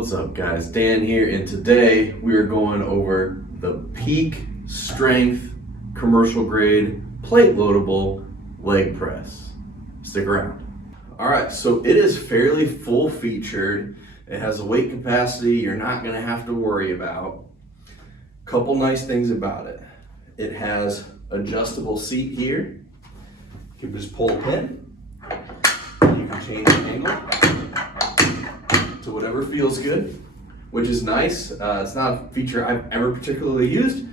What's up guys, Dan here, and today we are going over the Peak Strength commercial grade plate loadable leg press. Stick around. Alright, so it is fairly full featured. It has a weight capacity you're not going to have to worry about. Couple nice things about it. It has adjustable seat here. You can just pull a pin. You can change the angle to whatever feels good, which is nice. It's not a feature I've ever particularly used,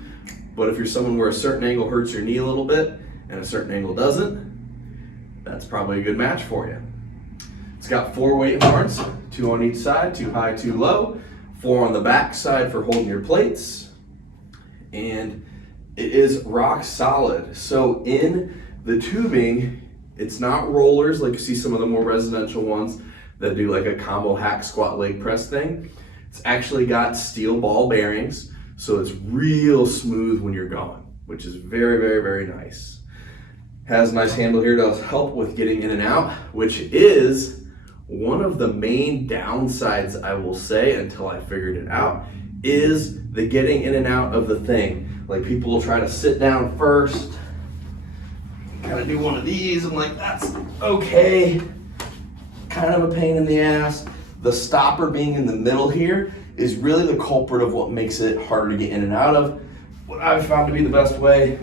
but if you're someone where a certain angle hurts your knee a little bit and a certain angle doesn't, that's probably a good match for you. It's got 4 weight horns, 2 on each side, 2 high, 2 low, 4 on the back side for holding your plates, and it is rock solid. So in the tubing, it's not rollers like you see some of the more residential ones that do like a combo hack squat leg press thing. It's actually got steel ball bearings, so it's real smooth when you're going, which is very, very, very nice. Has a nice handle here to help with getting in and out, which is one of the main downsides, I will say, until I figured it out, is the getting in and out of the thing. Like, people will try to sit down first, kind of do one of these, I'm like, that's okay. Kind of a pain in the ass. The stopper being in the middle here is really the culprit of what makes it harder to get in and out of. What I've found to be the best way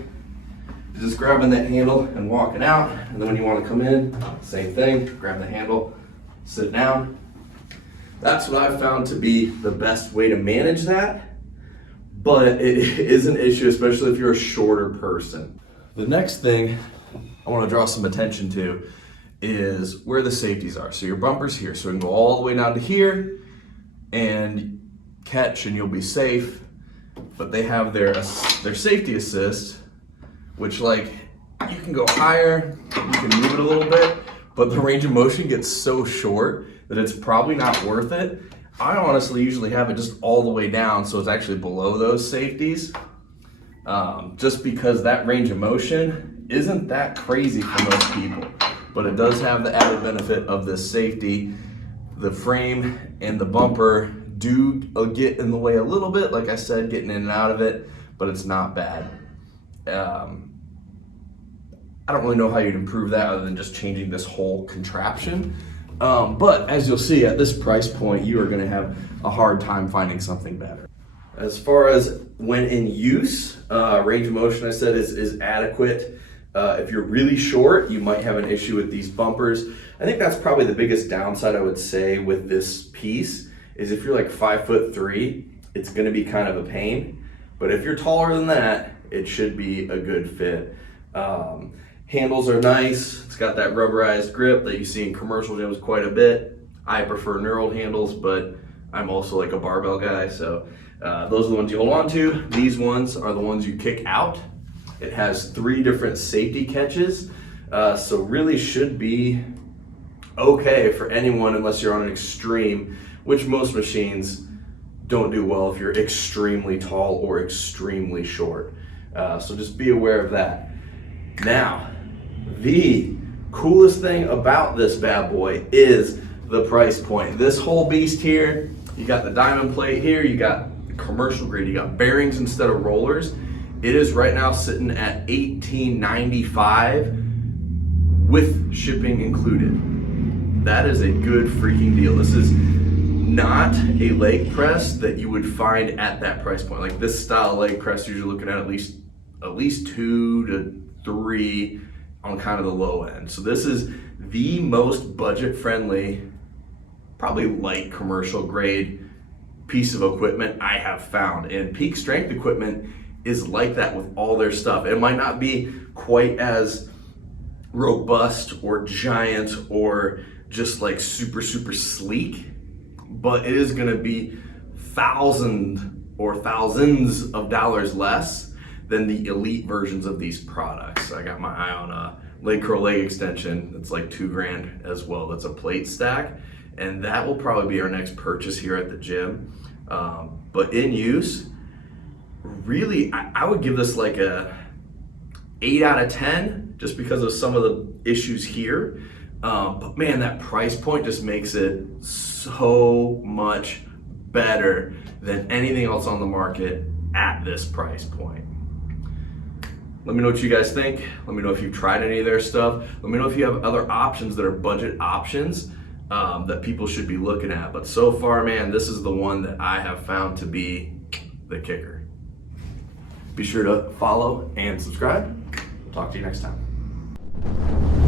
is just grabbing that handle and walking out, and then when you want to come in, same thing, grab the handle, sit down. That's what I've found to be the best way to manage that, but it is an issue, especially if you're a shorter person. The next thing I want to draw some attention to is where the safeties are. So your bumper's here, so we can go all the way down to here and catch and you'll be safe. But they have their safety assist, which, like, you can go higher, you can move it a little bit, but the range of motion gets so short that it's probably not worth it. I honestly usually have it just all the way down, so it's actually below those safeties, just because that range of motion isn't that crazy for most people. But it does have the added benefit of this safety. The frame and the bumper do get in the way a little bit, like I said, getting in and out of it, but it's not bad. I don't really know how you'd improve that other than just changing this whole contraption. But as you'll see, at this price point, you are gonna have a hard time finding something better. As far as when in use, range of motion, I said, is adequate. If you're really short, you might have an issue with these bumpers. I think that's probably the biggest downside, I would say, with this piece, is if you're like 5'3", it's gonna be kind of a pain. But if you're taller than that, it should be a good fit. Handles are nice. It's got that rubberized grip that you see in commercial gyms quite a bit. I prefer knurled handles, but I'm also like a barbell guy, so those are the ones you hold on to. These ones are the ones you kick out. It has 3 different safety catches, so really should be okay for anyone unless you're on an extreme, which most machines don't do well if you're extremely tall or extremely short. So just be aware of that. Now, the coolest thing about this bad boy is the price point. This whole beast here, you got the diamond plate here, you got commercial grade, you got bearings instead of rollers. It is right now sitting at $18.95 with shipping included. That is a good freaking deal. This is not a leg press that you would find at that price point. Like, this style leg press, you're looking at least 2 to 3 on kind of the low end. So this is the most budget friendly, probably light commercial grade piece of equipment I have found. And Peak Strength equipment is like that with all their stuff. It might not be quite as robust or giant or just like super, super sleek, but it is gonna be thousands of dollars less than the elite versions of these products. I got my eye on a leg curl leg extension that's like $2,000 as well. That's a plate stack, and that will probably be our next purchase here at the gym. But in use, really, I would give this like a 8 out of 10 just because of some of the issues here. But man, that price point just makes it so much better than anything else on the market at this price point. Let me know what you guys think. Let me know if you've tried any of their stuff. Let me know if you have other options that are budget options that people should be looking at. But so far, man, this is the one that I have found to be the kicker. Be sure to follow and subscribe. We'll talk to you next time.